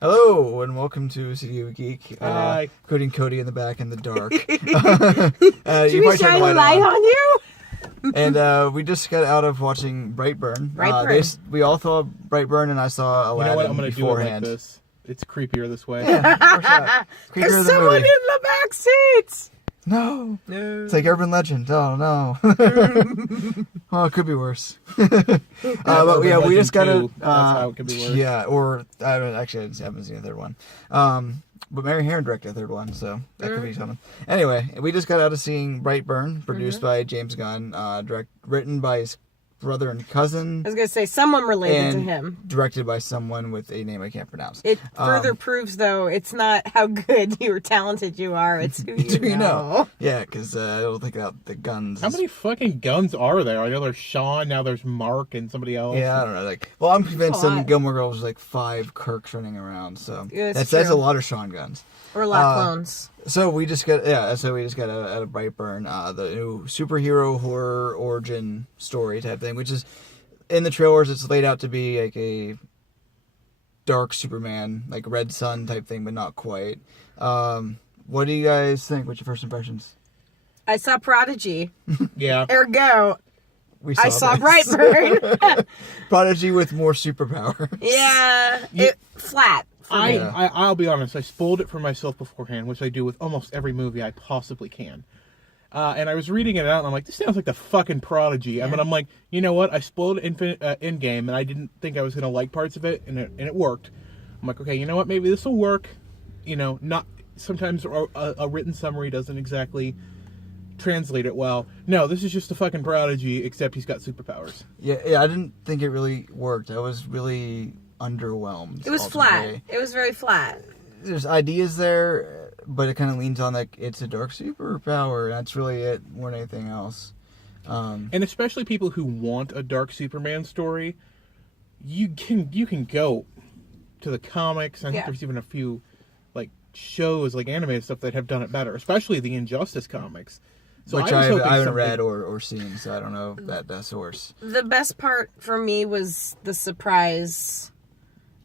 Hello, and welcome to Studio Geek. Hi. Including Cody in the back in the dark. Should we shine a light on you? And we just got out of watching Brightburn. Brightburn. We all saw Brightburn, and I saw Aladdin You know what? I'm going to do it beforehand. like this. It's creepier this way. Yeah, of course not. Creepier There's than the someone in movie. the back seats. No. No. It's like urban legend. Oh, no. Oh, it could be worse. But yeah, we just got to... That's how it could be worse. Yeah, or... I haven't seen the third one. But Mary Herron directed the third one, so that could be something. Anyway, we just got out of seeing Brightburn, produced by James Gunn, written by his brother and cousin. I was going to say, someone related to and him. Directed by someone with a name I can't pronounce. It further proves, though, it's not how good or talented you are, it's who you know. Yeah, because I don't think about the Guns. How many fucking guns are there? I know there's Sean, now there's Mark and somebody else. Yeah, I don't know. Well, I'm convinced That's a in lot. Gilmore Girls was like 5 Kirks running around, so Yeah, that's true. a lot of Sean Guns. Or a lot of clones. So we just got out of Brightburn, the new superhero horror origin story type thing, which is in the trailers. It's laid out to be like a dark Superman, like Red Sun type thing, but not quite. What do you guys think? What's your first impressions? I saw Prodigy. Yeah. Ergo, I saw this. Brightburn. Prodigy with more superpower. Yeah. Flat. I'll be honest, I spoiled it for myself beforehand, which I do with almost every movie I possibly can. And I was reading it out, and I'm like, this sounds like the fucking Prodigy. Yeah. But I'm like, you know what? I spoiled Endgame, and I didn't think I was going to like parts of it, and it worked. I'm like, okay, you know what? Maybe this will work. You know, not sometimes a written summary doesn't exactly translate it well. No, this is just a fucking Prodigy, except he's got superpowers. Yeah, I didn't think it really worked. I was really underwhelmed. It was ultimately. flat. It was very flat. There's ideas there, but it kind of leans on like it's a dark superpower. That's really it, more than anything else. And especially people who want a dark Superman story, you can go to the comics. I think there's even a few like shows, like animated stuff that have done it better, especially the Injustice comics. So Which I haven't read or seen, so I don't know that source. The best part for me was the surprise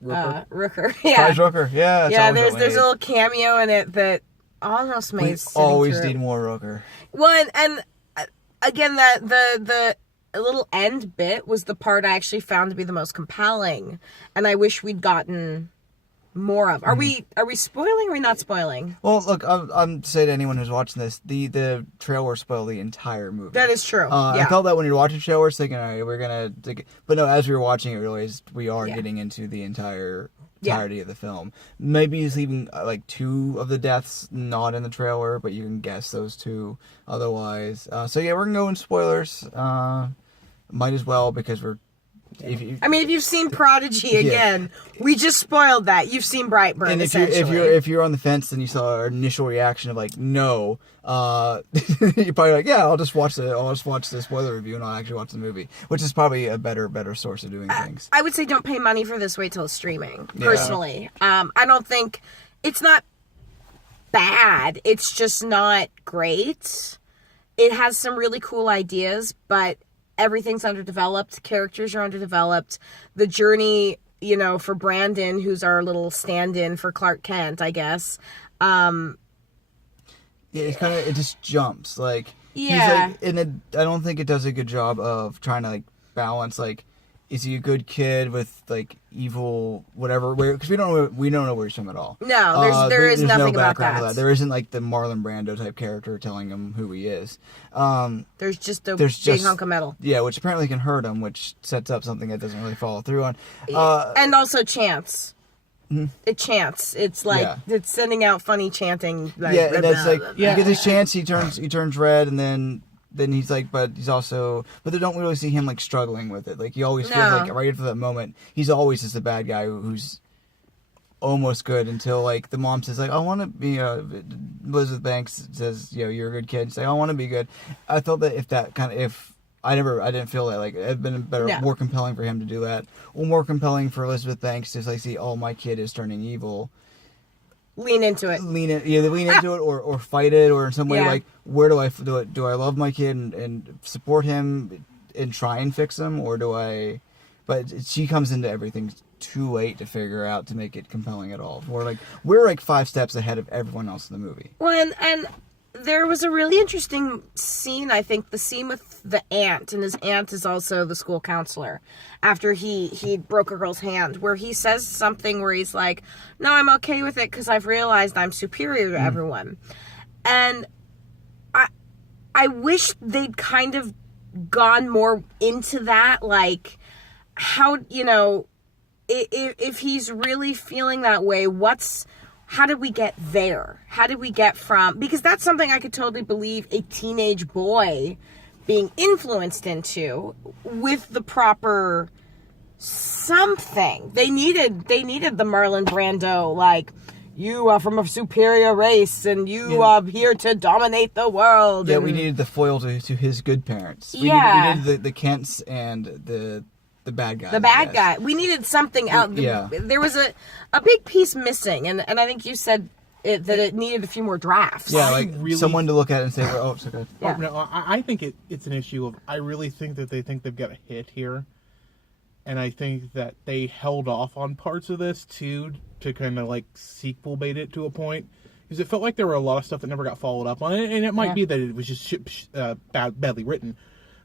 Rooker. Yeah. Surprise Rooker. Yeah. Yeah, there's a little cameo in it that almost made we always need more Rooker. Well, and again, that the little end bit was the part I actually found to be the most compelling, and I wish we'd gotten more of. Are we spoiling or are we not spoiling? Well, look, I'm saying to anyone who's watching this, the trailer spoiled the entire movie. That is true. I felt that when you're watching trailers, thinking, all right, we're gonna but no, as we were watching it, we realized we are getting into the entirety of the film. Maybe he's leaving like 2 of the deaths not in the trailer, but you can guess those 2 otherwise. So yeah, we're gonna go in spoilers. Might as well, because we're if you've seen Prodigy again, we just spoiled that. You've seen Brightburn, and if you're on the fence and you saw our initial reaction of like no, you're probably like, yeah, I'll just watch the spoiler review and I'll actually watch the movie, which is probably a better source of doing things. I would say don't pay money for this. Wait till it's streaming. Personally, I don't think it's not bad. It's just not great. It has some really cool ideas, but everything's underdeveloped. Characters are underdeveloped. The journey, for Brandon, who's our little stand-in for Clark Kent, I guess. Yeah, it's kind of, it just jumps. Like, yeah. He's like, I don't think it does a good job of trying to like balance, like, is he a good kid with like evil whatever? Because we don't know where he's from at all. No, there's nothing no about background that. There isn't like the Marlon Brando type character telling him who he is. There's just a big hunk of metal. Yeah, which apparently can hurt him, which sets up something that doesn't really follow through on. And also chants. It chants. It's like it's sending out funny chanting. Like, and that's like he gets his chance. He turns red, and then he's like, but they don't really see him like struggling with it. Like he always feels like right after that moment, he's always just the bad guy who's almost good until like the mom says like, I want to be Elizabeth Banks says, you're a good kid. Say, I want to be good. I felt that I didn't feel that like it'd been more compelling for him to do that, or more compelling for Elizabeth Banks to like see, oh, my kid is turning evil. Lean into it. Lean into it, or fight it, or in some way like, where do I do it? Do I love my kid and support him and try and fix him, or do I but she comes into everything too late to figure out to make it compelling at all. We're like 5 steps ahead of everyone else in the movie. Well, and there was a really interesting scene, I think, the scene with the aunt, and his aunt is also the school counselor, after he broke a girl's hand, where he says something where he's like, no, I'm okay with it because I've realized I'm superior to everyone. And I wish they'd kind of gone more into that, like, how, you know, if he's really feeling that way, how did we get there? How did we get from, because that's something I could totally believe a teenage boy being influenced into with the proper something. They needed the Marlon Brando, like, you are from a superior race and you are here to dominate the world. Yeah, and we needed the foil to his good parents. We needed the Kents and the bad guy. The bad guy. We needed something out. Yeah. There was a big piece missing, and I think you said that it needed a few more drafts. Yeah, like someone to look at and say, oh, it's okay. Yeah. Oh, no, I think it's an issue of, I really think that they think they've got a hit here. And I think that they held off on parts of this, too, to kind of, like, sequel bait it to a point. Because it felt like there were a lot of stuff that never got followed up on it. And it might be that it was just badly written.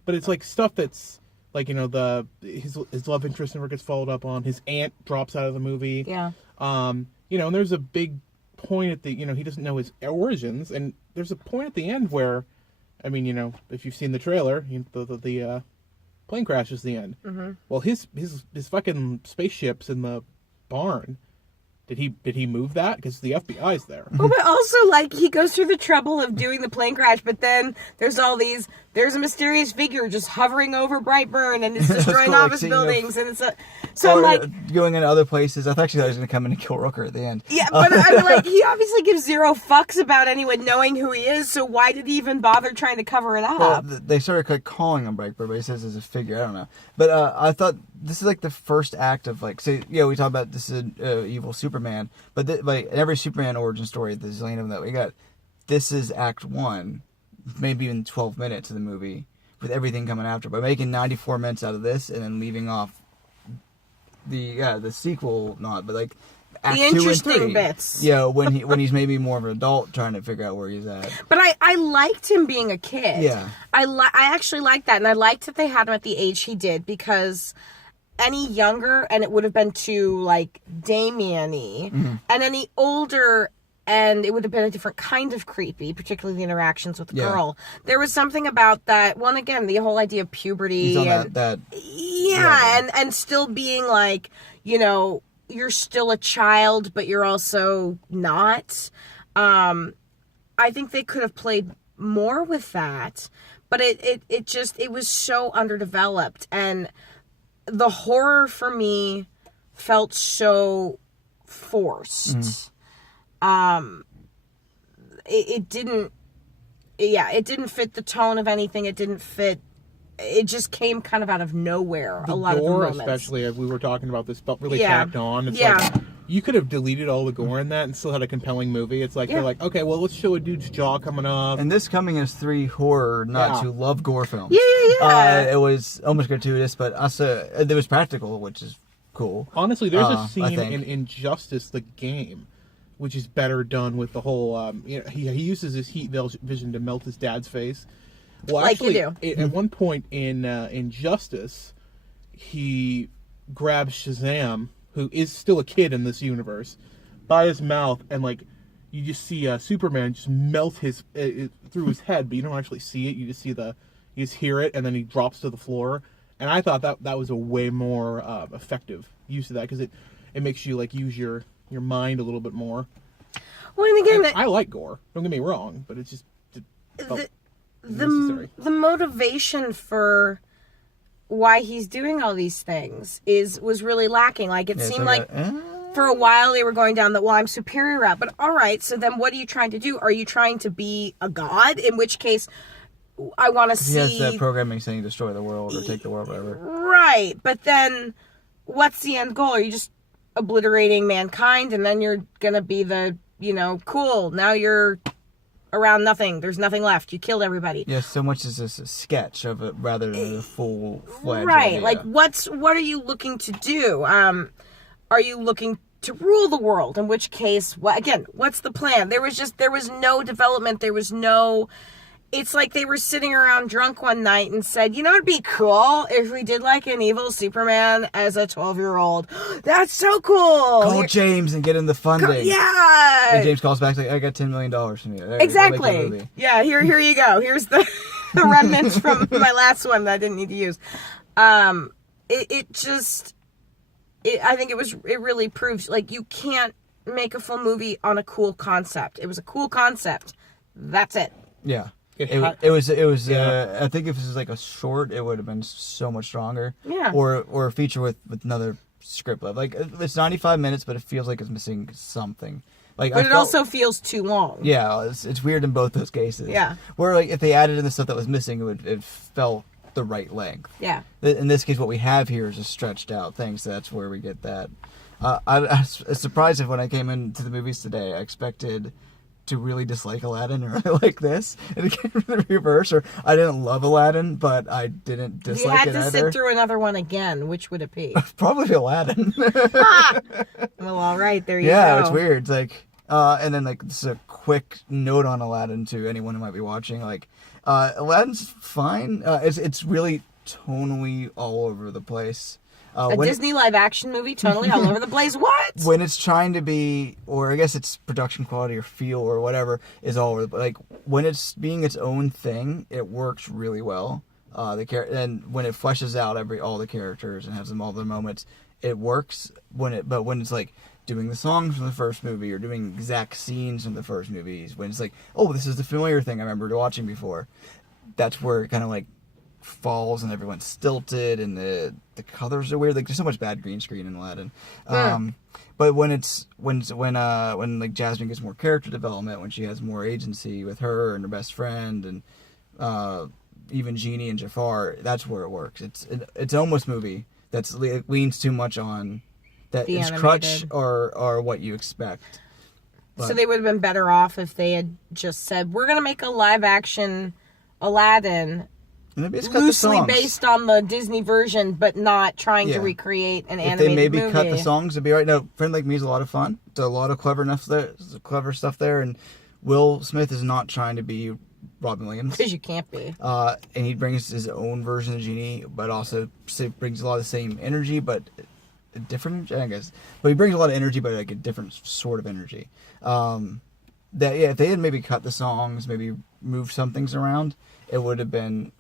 But it's, like, stuff that's, like, you know, his love interest never gets followed up on. His aunt drops out of the movie. Yeah. You know, and there's a big point at the, you know, he doesn't know his origins. And there's a point at the end where, I mean, you know, if you've seen the trailer, the plane crashes at the end. Mm-hmm. Well, his fucking spaceship's in the barn. Did he move that? Because the FBI's there. Well, but also, like, he goes through the trouble of doing the plane crash, but then there's a mysterious figure just hovering over Brightburn, and it's destroying cool, office buildings, and it's so, like, going into other places. I thought he was going to come in and kill Rooker at the end. Yeah, but I'm like, he obviously gives zero fucks about anyone knowing who he is, so why did he even bother trying to cover it up? Well, they started like calling him Brightburn, but he says it's a figure. I don't know. But I thought this is like the first act of, like, say, yeah, we talk about this is evil Superman, but like every Superman origin story, the zillion of them that we got, this is Act 1, maybe even 12 minutes of the movie, with everything coming after. But making 94 minutes out of this and then leaving off the sequel, not, but like Act 2 and 3. Interesting bits. Yeah, when he's maybe more of an adult trying to figure out where he's at. But I liked him being a kid. Yeah. I actually liked that, and I liked that they had him at the age he did, because any younger, and it would have been too, like, Damien-y, and any older, and it would have been a different kind of creepy, particularly the interactions with the girl. There was something about that, one, again, the whole idea of puberty. He's on that and still being like, you know, you're still a child, but you're also not. I think they could have played more with that, but it was so underdeveloped, and the horror for me felt so forced. It didn't fit the tone of anything. It just came kind of out of nowhere. A lot of the moments, especially as we were talking about this, felt really tacked on. It's like, you could have deleted all the gore in that and still had a compelling movie. It's like, they're like, okay, well, let's show a dude's jaw coming off. And this coming as 3 horror nuts who love gore films. Yeah. It was almost gratuitous, but also it was practical, which is cool. Honestly, there's a scene in Injustice, the game, which is better done with the whole, you know, he uses his heat vision to melt his dad's face. Well, like actually, you do. At one point in Injustice, he grabs Shazam, who is still a kid in this universe, by his mouth, and, like, you just see Superman just melt his through his head, but you don't actually see it. You just see you just hear it, and then he drops to the floor. And I thought that was a way more effective use of that, because it makes you, like, use your mind a little bit more. Well, and again, I like gore. Don't get me wrong, but it's just the motivation for why he's doing all these things was really lacking. Like, it seemed like for a while they were going down the, well, I'm superior route. But all right, so then what are you trying to do? Are you trying to be a god? In which case, I want to see... He has that programming saying destroy the world or take the world, whatever. Right, but then what's the end goal? Are you just obliterating mankind, and then you're going to be the, you know, cool, now you're around nothing. There's nothing left. You killed everybody. Yeah, so much as a sketch of it rather than a full-fledged Right. idea. Like, what are you looking to do? Are you looking to rule the world? In which case, what's the plan? There was no development. There was no... It's like they were sitting around drunk one night and said, you know, it'd be cool if we did like an evil Superman as a 12-year-old. That's so cool. Call James and get him the funding. Yeah. And James calls back like, I got $10 million from you. Exactly. Yeah, here you go. Here's the remnants from my last one that I didn't need to use. I think it really proves, like, you can't make a full movie on a cool concept. It was a cool concept. That's it. Yeah. It was. I think if this was like a short, it would have been so much stronger. Yeah. Or a feature with another script left. Like, it's 95 minutes, but it feels like it's missing something. Like, but it also feels too long. Yeah, it's weird in both those cases. Yeah. Where, like, if they added in the stuff that was missing, it felt the right length. Yeah. In this case, what we have here is a stretched out thing, so that's where we get that. I was surprised if when I came into the movies today, I expected to really dislike Aladdin or really like this, and it came the reverse. Or I didn't love Aladdin, but I didn't dislike it either. You had to sit through another one again. Which would it be? Probably Aladdin. Well, all right, there you go. Yeah, it's weird. It's like, and then like this is a quick note on Aladdin to anyone who might be watching. Like, Aladdin's fine. It's really tonally all over the place. A Disney live-action movie, totally all over the place. What? When it's trying to be, or I guess it's production quality or feel or whatever, is all over. Like, when it's being its own thing, it works really well. And when it fleshes out all the characters and has them all their moments, it works. But when it's like doing the songs from the first movie or doing exact scenes from the first movies, when it's like, oh, this is the familiar thing I remember watching before, that's where it kind of like falls and everyone's stilted and the colors are weird. Like, there's so much bad green screen in Aladdin. But when like Jasmine gets more character development, when she has more agency with her and her best friend and even Genie and Jafar, that's where it works. It's almost movie that leans too much on that the is animated crutch or what you expect. So they would have been better off if they had just said, we're going to make a live action Aladdin loosely based on the Disney version, but not trying to recreate an animated movie. If they maybe cut the songs, it'd be right. No, Friend Like Me is a lot of fun. There's a lot of clever stuff there, and Will Smith is not trying to be Robin Williams. Because you can't be. And he brings his own version of Genie, but also brings a lot of the same energy, but a different, I guess. But he brings a lot of energy, but like a different sort of energy. If they had maybe cut the songs, maybe moved some things around, it would have been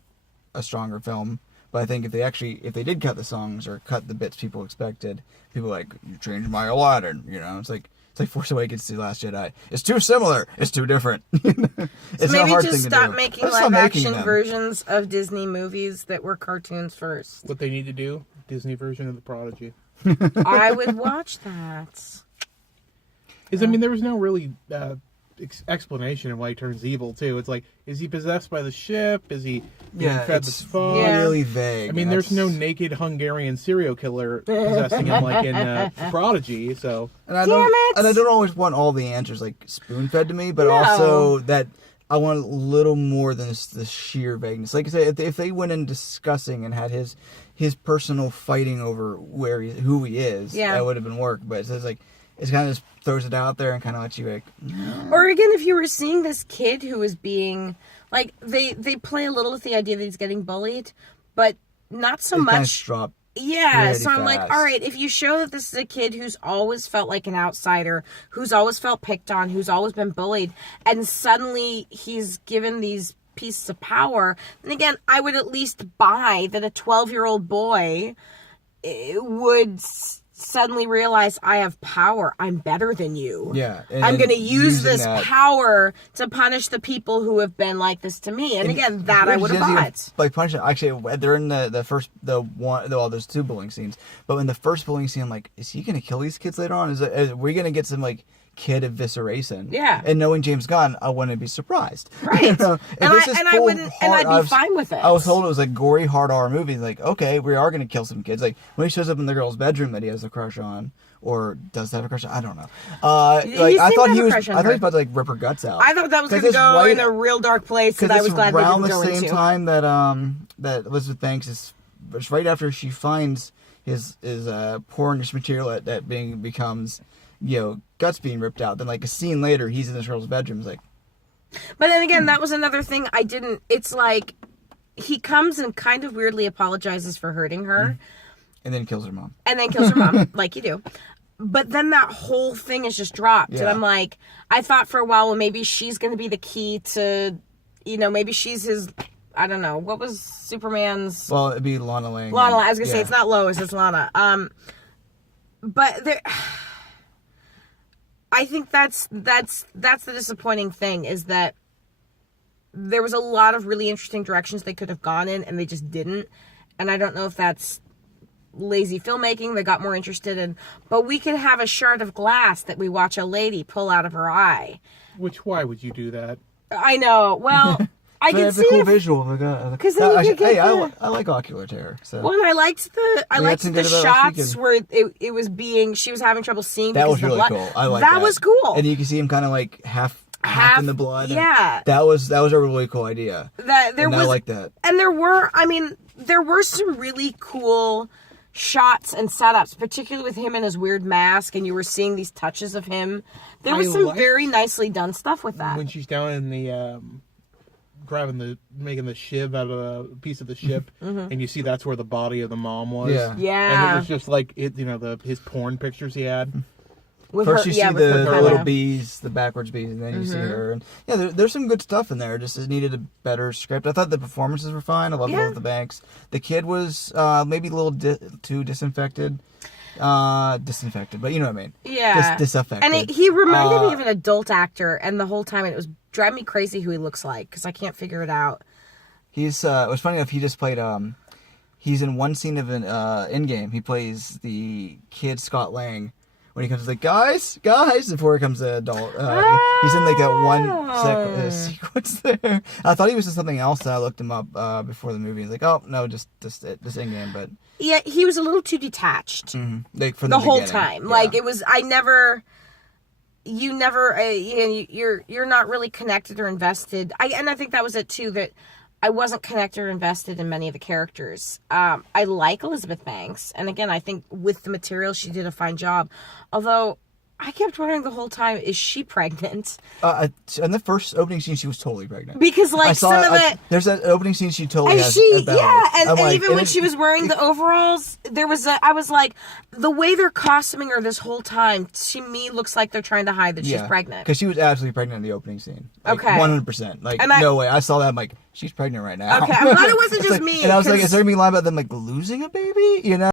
a stronger film. But I think if they did cut the songs or cut the bits people expected, people like, you changed my Aladdin, you know. It's like Force Awakens to Last Jedi. It's too similar. It's too different. It's maybe a hard just thing stop to do. making live action versions of Disney movies that were cartoons first. What they need to do, Disney version of The Prodigy. I would watch that. I mean, there was no really explanation of why he turns evil, too. It's like, is he possessed by the ship? Is he being fed the fog? Really vague. I mean, there's no naked Hungarian serial killer possessing him like in Prodigy, so... And I don't always want all the answers, like, spoon-fed to me, but also that I want a little more than the sheer vagueness. Like I said, if they went in discussing and had his personal fighting over who he is, that would have been work. But it's like, it kind of just throws it out there and kind of lets you like... Or again, if you were seeing this kid who was being... Like, they play a little with the idea that he's getting bullied, but not so much... Kind of drop yeah, so I'm like, all right, if you show that this is a kid who's always felt like an outsider, who's always felt picked on, who's always been bullied, and suddenly he's given these pieces of power, then again, I would at least buy that a 12-year-old boy would suddenly realize, I have power. I'm better than you. Yeah. I'm going to use this power to punish the people who have been like this to me. And again, that I would have bought. Like punishing, actually, they're in there's two bullying scenes. But in the first bullying scene, I'm like, is he going to kill these kids later on? Are we going to get some like kid evisceration. Yeah. And knowing James Gunn, I wouldn't be surprised. Right. You know? And I'd be fine with it. I was told it was a gory, hard R movie. Like, okay, we are going to kill some kids. Like, when he shows up in the girl's bedroom that he has a crush on, or does have a crush on, I don't know. I thought he was about to, like, rip her guts out. I thought that was going to go in a real dark place, and I was glad they didn't go into. Around the same time that Elizabeth Banks is, it's right after she finds his pornish material that becomes, guts being ripped out. Then, like, a scene later, he's in this girl's bedroom. It's like... But then again, that was another thing I didn't... It's like, he comes and kind of weirdly apologizes for hurting her. And then kills her mom. Like you do. But then that whole thing is just dropped. Yeah. And I'm like, I thought for a while, well, maybe she's going to be the key to, maybe she's his... I don't know. What was Superman's... Well, it'd be Lana Lang. I was going to say, it's not Lois, it's Lana. But there... I think that's the disappointing thing, is that there was a lot of really interesting directions they could have gone in, and they just didn't. And I don't know if that's lazy filmmaking they got more interested in. But we could have a shard of glass that we watch a lady pull out of her eye. Why would you do that? I know. Well... I can see it's a cool visual. Because I like ocular terror. So. Well, and I liked the shots where it was she was having trouble seeing. That was really cool. I like that. That was cool. And you can see him kind of like half in the blood. Yeah. That was a really cool idea. I like that. And there were some really cool shots and setups, particularly with him and his weird mask, and you were seeing these touches of him. There was some very nicely done stuff with that. When she's down in the making the shiv out of a piece of the ship, and you see that's where the body of the mom was. Yeah. And it was just like his porn pictures he had. First you see the little bees, the backwards bees, and then you see her. And there's some good stuff in there. Just it needed a better script. I thought the performances were fine. I loved the Banks. The kid was maybe a little too disinfected. But you know what I mean. Yeah. Disaffected. And he reminded me of an adult actor, and the whole time it was driving me crazy who he looks like, because I can't figure it out. He's it was funny enough, he just played he's in one scene of an Endgame. He plays the kid Scott Lang when he comes like guys before he comes an adult. He's in like that one sequence there. I thought he was in something else, and I looked him up before the movie. He's like, oh no, just this Endgame, but yeah, he was a little too detached. Like from the whole time. Yeah. Like it was, you're not really connected or invested. And I think that was it too, that I wasn't connected or invested in many of the characters. I like Elizabeth Banks, and again, I think with the material she did a fine job. Although I kept wondering the whole time, is she pregnant? In the first opening scene, she was totally pregnant. Because there's that opening scene she totally has. And even when she was wearing the overalls, I was like, the way they're costuming her this whole time, to me, looks like they're trying to hide that she's pregnant. Because she was absolutely pregnant in the opening scene. Like, okay. 100%. Like, no way. I saw that, I'm like, she's pregnant right now. Okay, I'm glad it wasn't just me. And I was like, is there going to be a line about them, like, losing a baby?